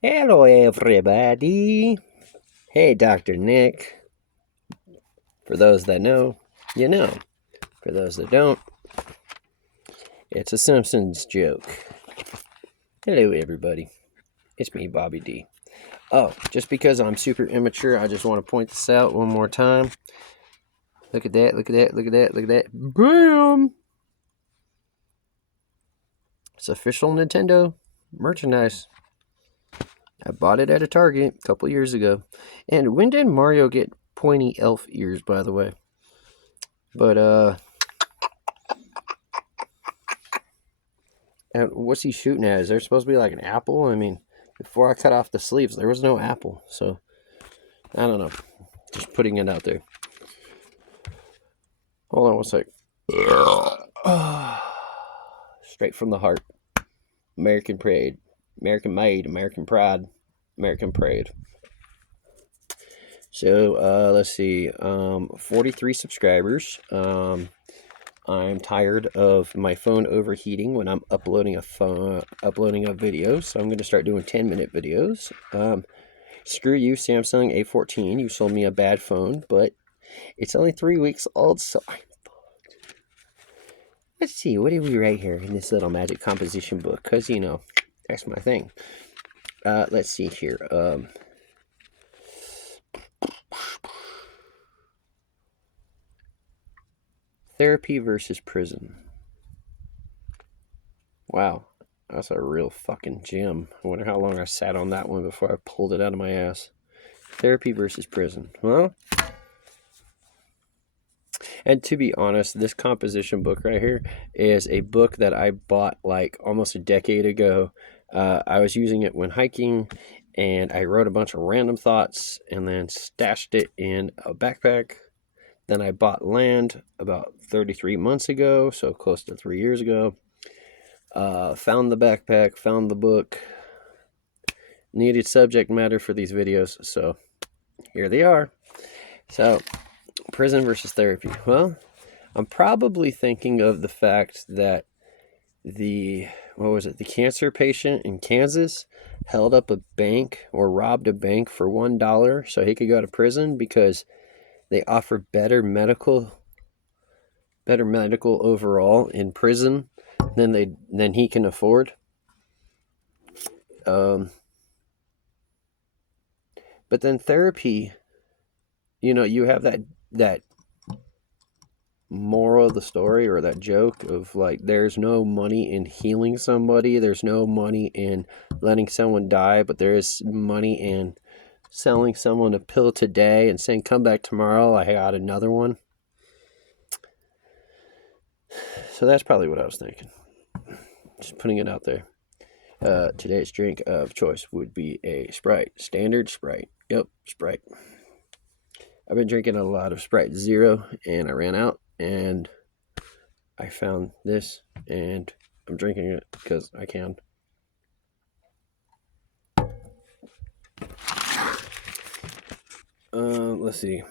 Hello, everybody. Hey, Dr. Nick. For those that know, you know. For those that don't, it's a Simpsons joke. Hello, everybody. It's me, Bobby D. Oh, just because I'm super immature, I just want to point this out one more time. Look at that, look at that, look at that, look at that. Bam! It's official Nintendo merchandise. I bought it at a Target a couple years ago. And when did Mario get pointy elf ears, by the way? But, and what's he shooting at? Is there supposed to be like an apple? I mean, before I cut off the sleeves, there was no apple. So, I don't know. Just putting it out there. Hold on one sec. Straight from the heart. American Pride. American made. American pride. American Pride. So, let's see. 43 subscribers. I'm tired of my phone overheating when I'm uploading a video, so I'm going to start doing 10-minute videos. Screw you, Samsung A14. You sold me a bad phone, but it's only 3 weeks old, so I'm fucked. Let's see, what do we write here in this little magic composition book? Because, you know, that's my thing. Let's see here. Therapy versus prison. Wow, that's a real fucking gem. I wonder how long I sat on that one before I pulled it out of my ass. Therapy versus prison. Well, and to be honest, this composition book right here is a book that I bought like almost a decade ago. I was using it when hiking, and I wrote a bunch of random thoughts and then stashed it in a backpack. Then I bought land about 33 months ago, so close to 3 years ago. Found the backpack, found the book, needed subject matter for these videos, so here they are. So, prison versus therapy. Well, I'm probably thinking of the fact that the cancer patient in Kansas held up a bank or robbed a bank for $1 so he could go to prison because they offer better medical overall in prison than he can afford. But then therapy, you know, you have that moral of the story or that joke of like there's no money in healing somebody, there's no money in letting someone die, but there is money in selling someone a pill today and saying come back tomorrow, I got another one. So that's probably what I was thinking, just putting it out there. Today's drink of choice would be a Sprite, standard Sprite. Yep, Sprite. I've been drinking a lot of Sprite Zero and I ran out, and I found this and I'm drinking it because I can. Let's see.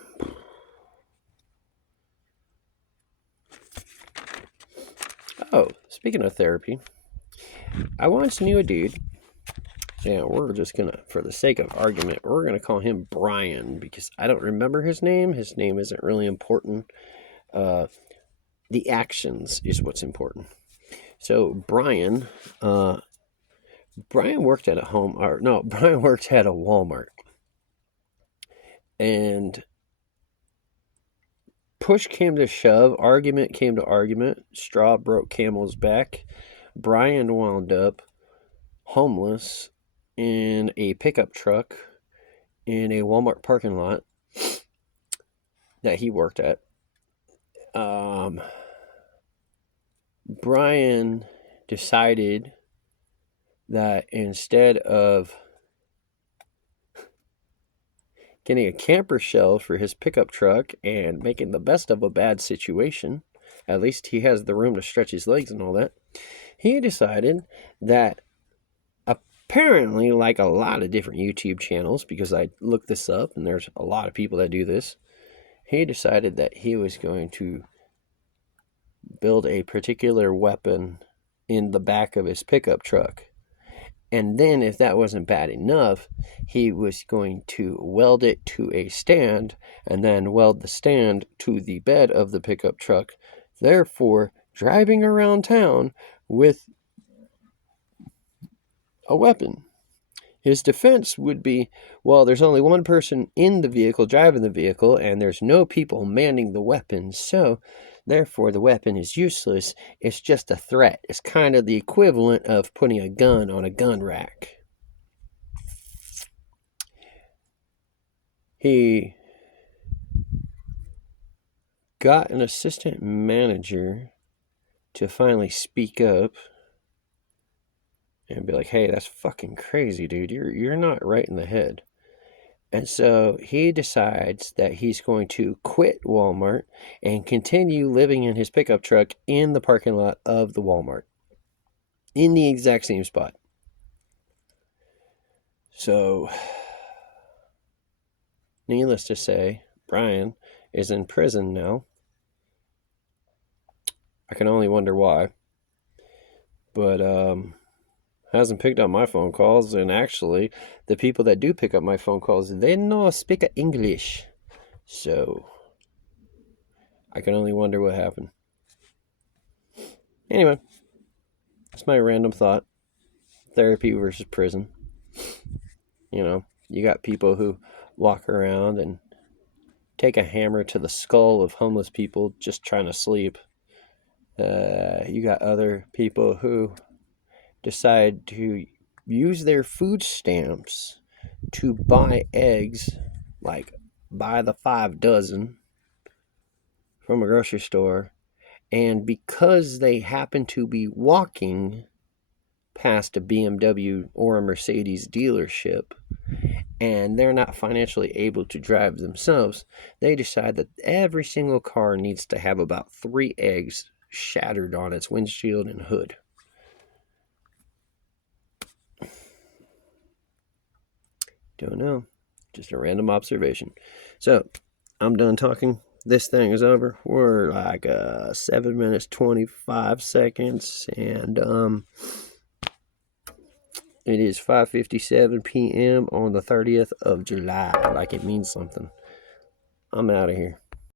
Oh, speaking of therapy, I once knew a dude, and we're just gonna, for the sake of argument, we're gonna call him Brian because I don't remember his name. His name isn't really important. The actions is what's important. So Brian worked at a home, or no, Brian worked at a Walmart, and push came to shove, argument came to argument, straw broke camel's back. Brian wound up homeless in a pickup truck in a Walmart parking lot that he worked at. Brian decided that instead of getting a camper shell for his pickup truck and making the best of a bad situation, at least he has the room to stretch his legs and all that, he decided that apparently, like a lot of different YouTube channels, because I looked this up and there's a lot of people that do this, he decided that he was going to build a particular weapon in the back of his pickup truck. And then if that wasn't bad enough, he was going to weld it to a stand and then weld the stand to the bed of the pickup truck, therefore driving around town with a weapon. His defense would be, well, there's only one person in the vehicle driving the vehicle, and there's no people manning the weapon, so therefore the weapon is useless. It's just a threat. It's kind of the equivalent of putting a gun on a gun rack. He got an assistant manager to finally speak up and be like, hey, that's fucking crazy, dude. You're not right in the head. And so he decides that he's going to quit Walmart and continue living in his pickup truck in the parking lot of the Walmart, in the exact same spot. So, needless to say, Brian is in prison now. I can only wonder why. But hasn't picked up my phone calls, and actually the people that do pick up my phone calls, they know speak English. So I can only wonder what happened. Anyway, that's my random thought. Therapy versus prison. You know, you got people who walk around and take a hammer to the skull of homeless people just trying to sleep. You got other people who decide to use their food stamps to buy eggs, like buy the 5 dozen from a grocery store, and because they happen to be walking past a BMW or a Mercedes dealership and they're not financially able to drive themselves, they decide that every single car needs to have about 3 eggs shattered on its windshield and hood. Don't know. Just a random observation. So, I'm done talking. This thing is over. We're like 7 minutes 25 seconds, and it is 5:57 p.m. on the 30th of July. Like it means something. I'm out of here.